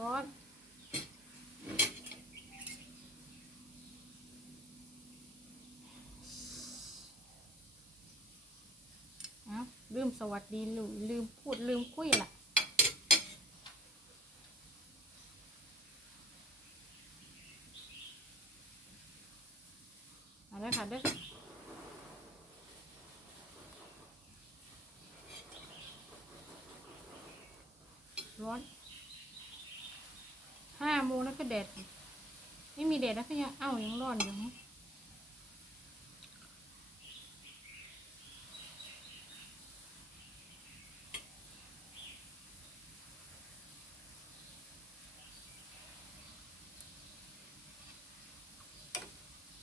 ร้อนเอาลืมสวัสดีลืมลืมพูดลืมคุยล่ะมาแล้วค่ะเด้อร้อน โมงแล้วก็แดด ไม่มีแดดแล้วก็ยังเอ้ายังร้อนอยู่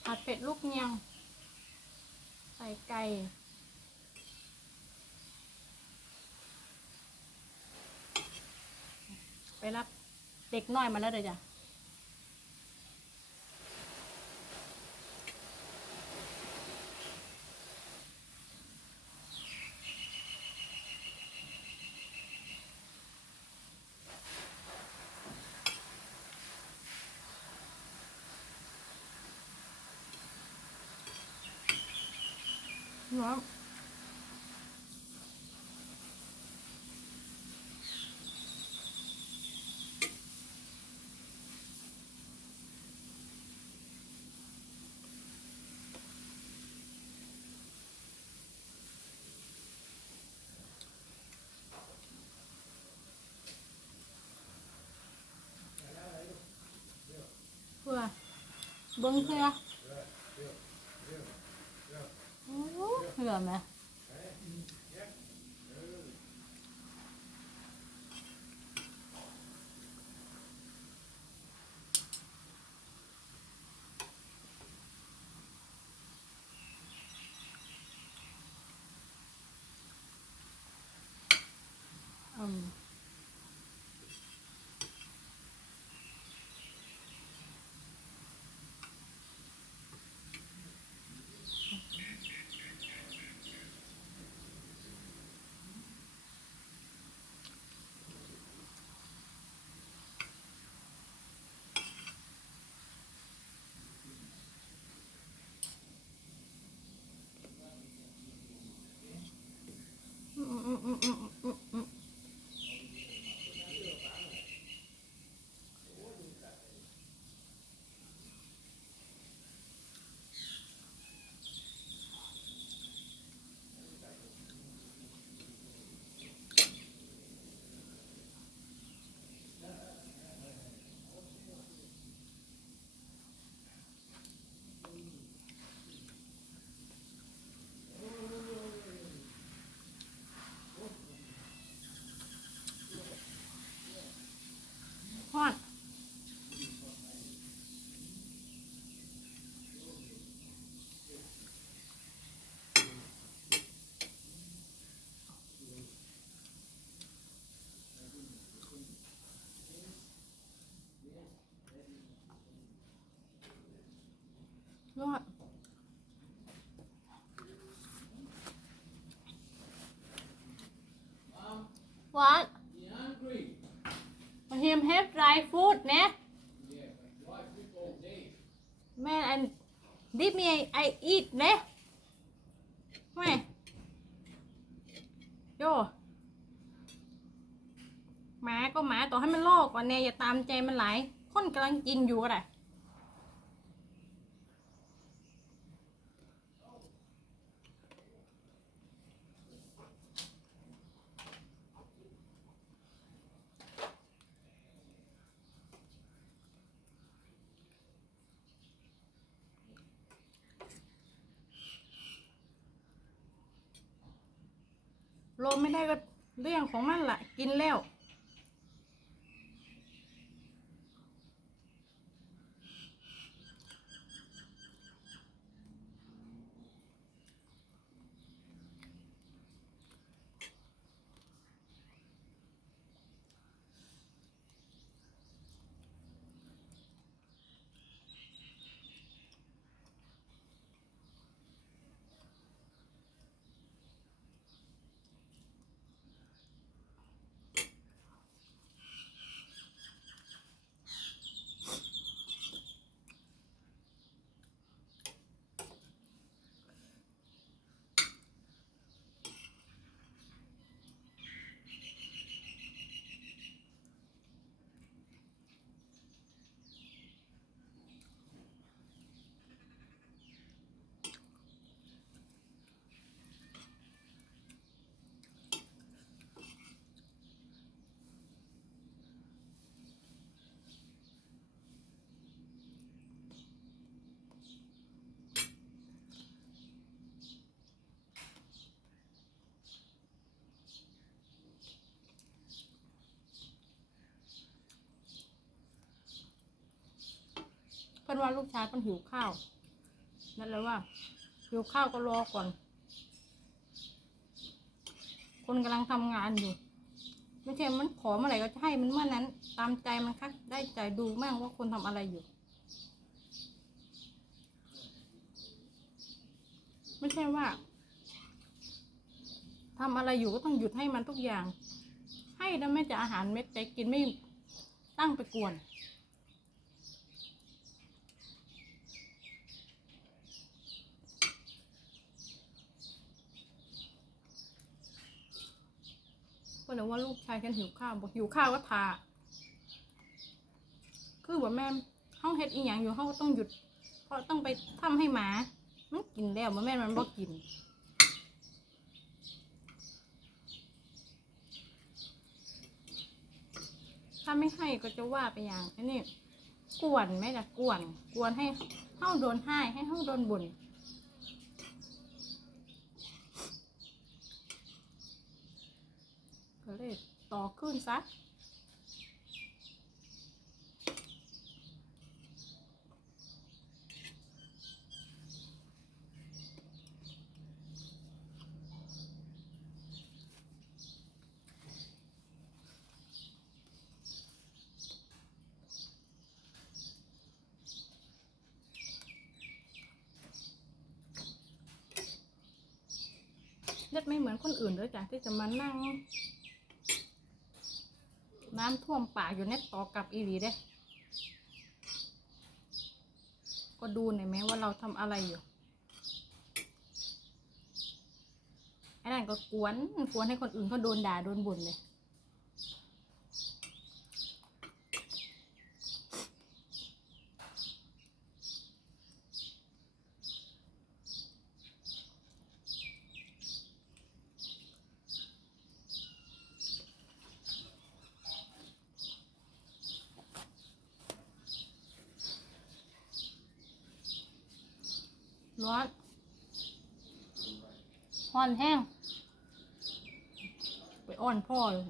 ผัดเป็ดลูกเนียง ใส่ไก่ไปรับ เด็กน้อยมาแล้วเดี๋ยจ้ะน้อเพื่อ เบิ้งเพื่อโอ้เพื่อไหมอืมอืมอืมอืมอืมอืมอืม ฮอด รอด What? Him have dry food นะ Man and dip me I, I eat นะไม่โยหมาก็หมาต่อให้มันโลกก่อนเนี่ยอย่าตามใจมันหลายคนกำลังกินอยู่ก็ได้โลมไม่ ได้ก็เรื่องของมันละกินแล้ว เป็นว่าลูกชายเป็นหิวข้าว นั่นเลยว่าหิวข้าวก็รอก่อน คนกำลังทำงานอยู่ไม่ใช่มันขอเมื่อไหร่ก็จะให้มันเมื่อนั้น ตามใจมันค่ะได้ใจดูมั่งว่าคนทำอะไรอยู่ ไม่ใช่ว่าทำอะไรอยู่ก็ต้องหยุดให้มันทุกอย่าง ให้แล้วแม่จะอาหารเม็ดใจกินไม่ตั้งไปกวน ก็เลยว่าลูกชายฉันหิวข้าวบอกหิวข้าวก็ทาคือว่าแม่ห้องเฮ็ดอีหยังอยู่ห้องก็ต้องหยุด เพราะต้องไปทำให้หมามันกินแล้วว่าแม่มันบ่กินถ้าไม่ให้ก็จะว่าไปอย่างอ้นี่กวนไหมล่ะกวน กวนให้เฮ้าโดนให้ให้เฮ้าโดนบ่น ก็เลยต่อขึ้นซะเล็ดไม่เหมือนคนอื่นเลยจ้ะที่จะมานั่ง น้ำท่วมป่าอยู่เน็ตต่อกับอีหลีเด้ ก็ดูหน่อยไหมว่าเราทำอะไรอยู่ไอ้นั่นก็กวนกวนให้คนอื่นเขาโดนด่าโดนบ่นเลย ร้อนห่อนแห้ง ไปอ้อนพ่อเลย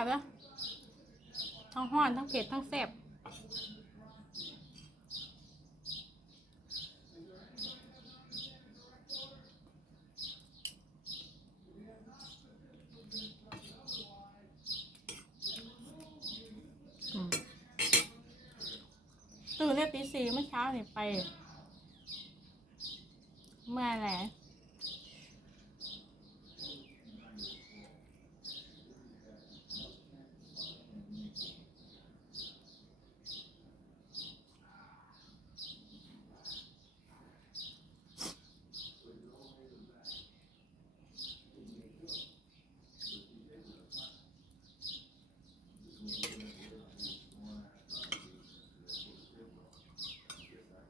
ค่ะเบ้อทั้งห้อนทั้งเผ็ดทั้งแซ่บตื่นเนี่ยตีสี่เมื่อเช้าเนี่ยไป เมื่อไหร่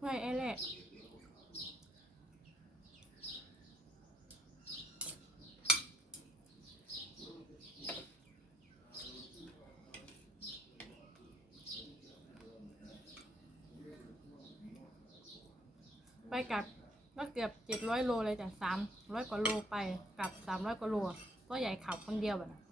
ไม่ไอ้แหละไป กลับก็เกือบเจ็ดร้อยโลเลยจ้ะสามร้อยกว่าโลไปกลับสามร้อยกว่าโลก็ใหญ่ขับคนเดียวแบบนั้น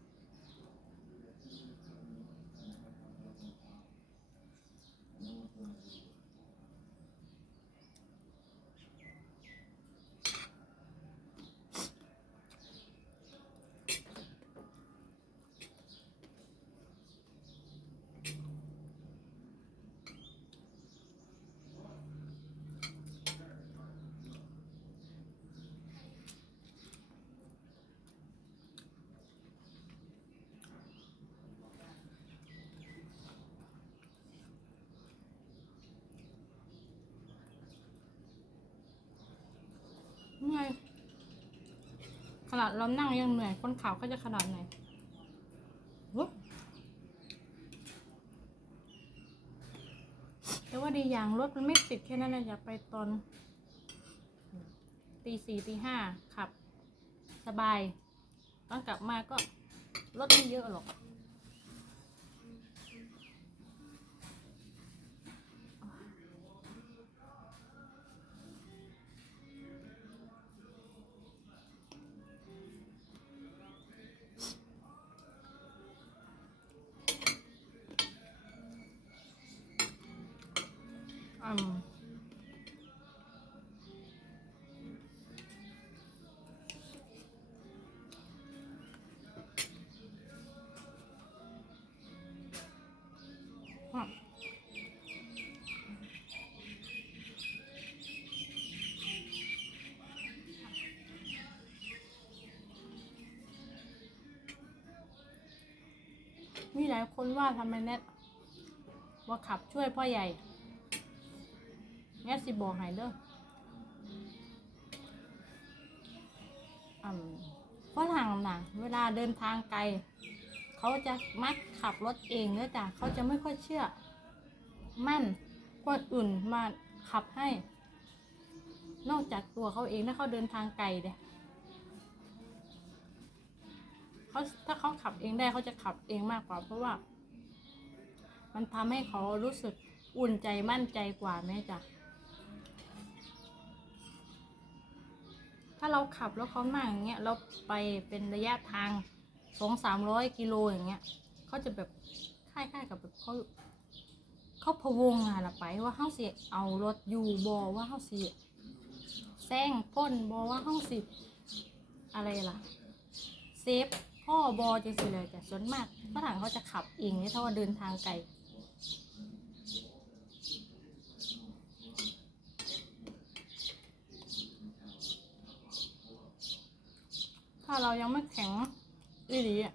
ขนาดเรานั่งยังเหนื่อยคนข่าวก็จะขนาดไหนแต่ว่าดีอย่างรถมันไม่ติดแค่นั้นนะอยากไปตอนตีสี่ตีห้าขับ สบาย ตอนกลับมาก็รถไม่เยอะหรอก มีหลายคนว่าทำไมแนทว่าขับช่วยพ่อใหญ่แง่สิบอกให้เด้ออืมฝรั่งน่ะเวลาเดินทางไกล เขาจะมักขับรถเองเนอจ้ะเขาจะไม่ค่อยเชื่อ มั่นคนอื่นมาขับให้ นอกจากตัวเขาเองถ้าเขาเดินทางไกลเด้ เขาถ้าเขาขับเองได้เขาจะขับเองมากกว่า เพราะว่า มันทำให้เขารู้สึกอุ่นใจมั่นใจกว่าแม่จ้ะถ้าเราขับแล้วเขานั่งอย่างเงี้ยเราไปเป็นระยะทางสองสามร้อยกิโลอย่างเงี้ยเขาจะแบบคล้ายๆกับแบบเขาเขาพะวงอะละไปว่าเขาสิเอารถอยู่บอว่าเขาสิแซงพ้นบอว่าเขาสิอะไรล่ะ เซฟ พ่อบอจะสิเลยแต่ส่วนมากฝรั่งเขาจะขับเองเนี่ยถ้าว่าเดินทางไกลถ้าเรายังไม่แข็งอีหลีอะ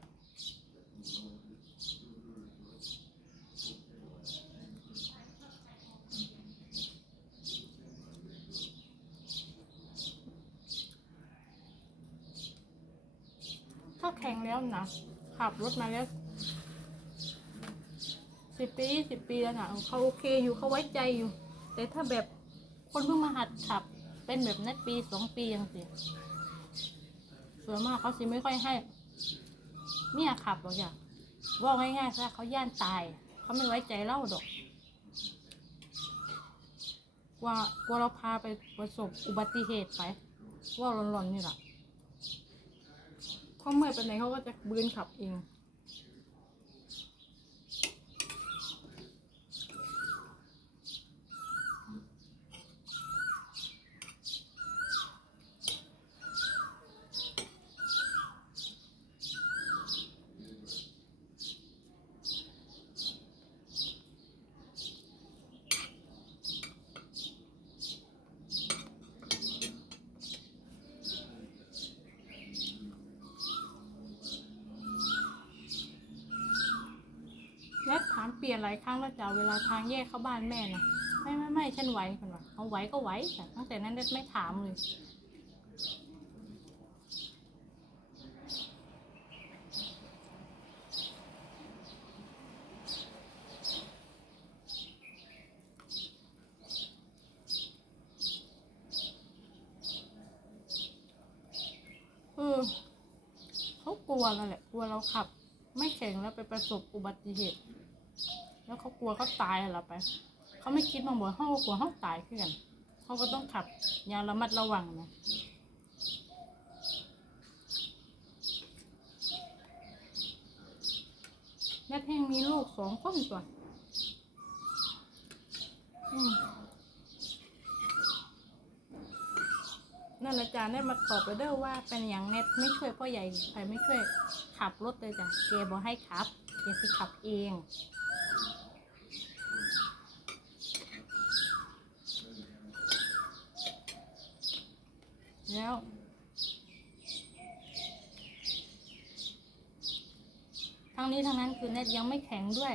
ถ้า แล้วนะขับรถมาแล้วสิบปีสิบปีแล้วนะเขาโอเคอยู่เขาไว้ใจอยู่ แต่ถ้าแบบคนเพิ่งมาหัดขับ เป็นแบบนัดปีสองปียังสิส่วนมากเขาสิไม่ค่อยให้เมียขับหรอกจ้ะว่าง่ายๆซะเขาย่านตาย เขาไม่ไว้ใจเล่าดอกกว่ากว่าเราพาไปประสบอุบัติเหตุไป ว่าร้อนๆนี่แหละ เขาเมื่อยไปไหนเขาก็จะบืนขับเอง เปลี่ยนหลายครั้งแล้วจ้ะเวลาทางแยกเข้าบ้านแม่นะไม่ไม่ไม่ฉันไหวคนว่าเอาไหวก็ไหวแต่ตั้งแต่นั้นเด็ไม่ถามเลยเออเขากลัวกันแหละกลัวเราขับ ไม่แข็งแล้วไปประสบอุบัติเหตุ แล้วเขากลัวเขาตายอะไรไป เขาไม่คิดมาบอกเขาก็กลัวเขาตายขึ้นกันเขาก็ต้องขับอย่างระมัดระวังนะแม่แท่งมีลูกสองคนตัวอืมนั่นแหละจ้าได้มาตอบไปเด้อว่าเป็นอย่างเน็ตไม่ช่วยพ่อใหญ่ใครไม่ช่วยขับรถเลยจ้ะเกบอกให้ขับเกสิขับเอง แล้วทั้งนี้ทั้งนั้นคือเน็ตยังไม่แข็งด้วย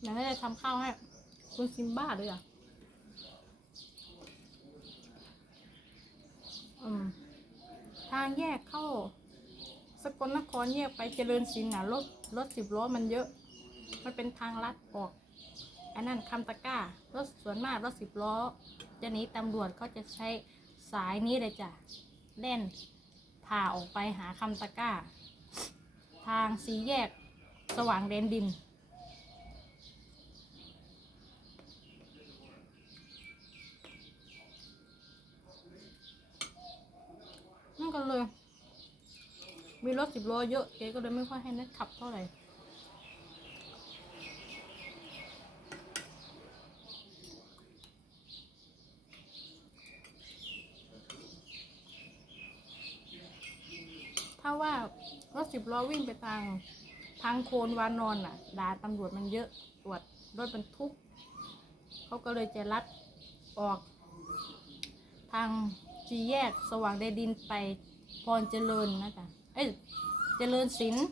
เดี๋ยวแม่จะทำข้าวให้ คุณซิมบ้าด้วยอะ อืม ทางแยกเข้า สกลนครแยกไปเจริญศิลป์น่ะรถรถสิบล้อมันเยอะ มันเป็นทางลัดออก อันนั้นคำตะก้ารถส่วนมากรถสิบล้อ จะหนีตำรวจเขาจะใช้สายนี้เลยจ้ะเล่นผ่าออกไปหาคำตะก้า ทางสีแยกสว่างแดนดิน นั่นเลย มีรถสิบล้อเยอะเจ๊ก็เลยไม่ค่อยให้นัดขับเท่าไหร่ถ้าว่ารถสิบล้อวิ่งไปทางทางโคนวานอนน่ะด่าตำรวจมันเยอะตรวจรถบรรทุก เขาก็เลยจะลัดออก ทาง จีแยกสว่างแดนดินไปพรเจริญนะจ๊ะเอ้ยเจริญศิลป์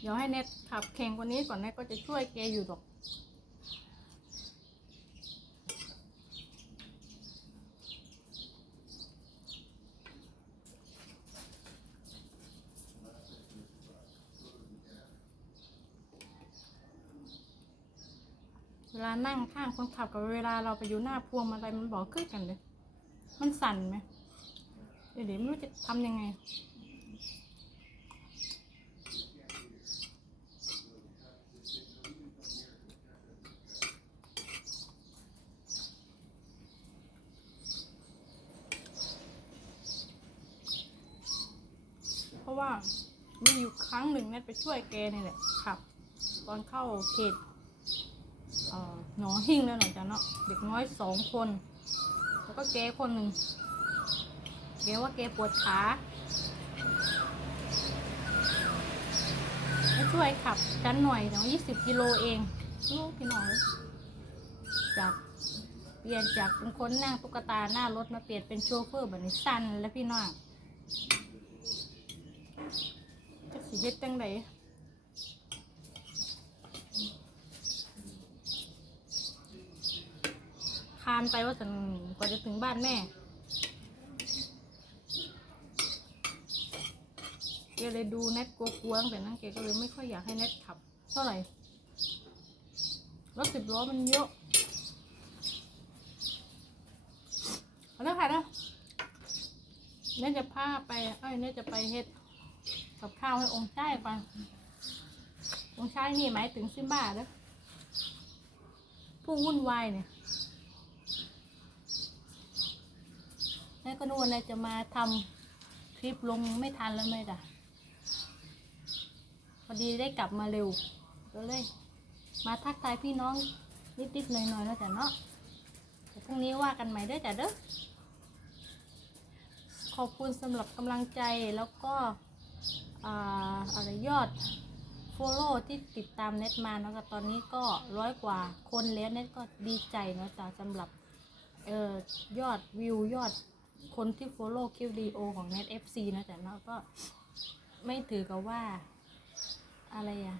เดี๋ยวให้เน็ตขับแข่งกว่านี้ก่อนเน็ตก็จะช่วยแกอยู่หรอก เวลานั่งข้างคนขับกับเวลาเราไปอยู่หน้าพวงมาลัยมันบอกขึ้นกันเลย มันสั่นไหมเดี๋ยวไม่รู้จะทำยังไง เพราะว่ามีอยู่ ครั้ไปช่วยแกนี่แหละขับ ตอนเข้าเขตเอ่อหนองหิ่งแล้วหน่อยจ้ะเนาะเด็กน้อยสองคน แล้วก็แกคนหนึ่งแกว่าแกปวดขาให้ช่วยขับกันหน่อยเนาะยี่สิบกิโลเองลูกพี่น้องจากเปลี่ยนจากเป็นคนนั่งตุ๊กตาหน้ารถมาเปลี่ยนเป็นโชเฟอร์แบบนี้สั้นแล้วพี่น้อง สิเฮ็ดจังไดคานไปว่าสันกว่าจะถึงบ้านแม่แกเลยดูเน็ตกลัวๆแต่นั้นแกก็เลยไม่ค่อยอยากให้เน็ตขับ เท่าไหร่ รถสิบล้อมันเยอะเอาเด้อค่ะเด้อเน็ตจะพาไป เอ้ยเน็ตจะไปเฮ็ด กับข้าวให้องค์ชายฟังองค์ชายนี่หมายถึงซิมบ้าเด้อผู้วุ่นวายเนี่ยนายก็นกวานายจะมาทำคลิปลงไม่ทันแล้วไหมจ้ะพอดีได้กลับมาเร็ว ก็เลย มาทักทายพี่น้องนิดๆหน่อยๆแล้วจ้ะเนาะพรุ่งนี้ว่ากันใหม่ด้อจ้ะเด้อขอบคุณสำหรับกำลังใจแล้วก็ อะไรยอด follow ที่ติดตามเน็ตมาแล้วก็ตอนนี้ก็ร้อยกว่าคนแล้วเน็ตก็ดีใจเนาะจ้ะสำหรับเอ่อยอดวิวยอดคนที่ follow คลิปวิดีโอของ Net FC นะจ๊ะเนาะก็ไม่ถือกับว่า อะไรอะ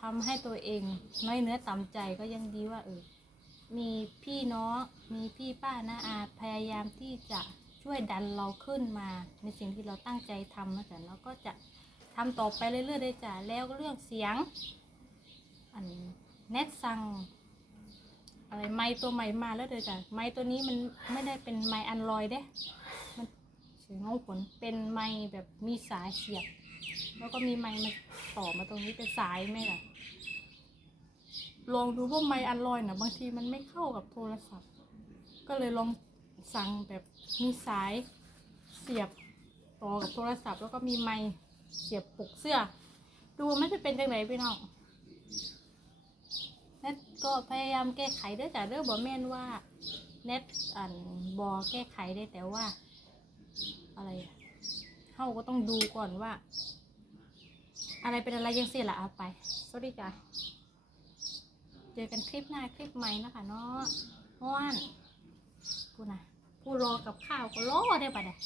ทำให้ตัวเองน้อยเนื้อต่ำใจก็ยังดีว่าเออมีพี่น้องมีพี่ป้านาอาพยายามที่จะ ช่วยดันเราขึ้นมาในสิ่งที่เราตั้งใจทำนะจ๊ะแล้วก็จะทำต่อไปเรื่อยๆเลยจ้ะแล้วก็เรื่องเสียง อันเน็ตสั่งอะไรไม้ตัวใหม่มาแล้วเลยวจ้ะไม้ตัวนี้มันไม่ได้เป็นไม้อันลอยเด้ มันเสียงของผลเป็นไม้แบบมีสายเสียบ แล้วก็มีไม้มาต่อมาตรงนี้เป็นสายไหมล่ะ ลองดูว่าไมค์อันลอยนะบางทีมันไม่เข้ากับโทรศัพท์ ก็เลยลองสั่งแบบ มีสายเสียบต่อกับโทรศัพท์ แล้วก็มีไมค์เสียบปลุกเสื้อ ดูมันจะเป็นจังไงพี่น้องเน็ตก็พยายามแก้ไขด้อแต่เรื่องบอแม่นว่าเน็ตอันบอแก้ไขได้แต่ว่า อะไรอะเฮาก็ต้องดูก่อนว่า อะไรเป็นอะไรยังเสียละเอาไปสวัสดีจ้ะเจอกันคลิปหน้าคลิปใหม่นะคะเนาะม่วนพูนะ ผู้รอกับข้าวก็รอได้ปะเนี่ย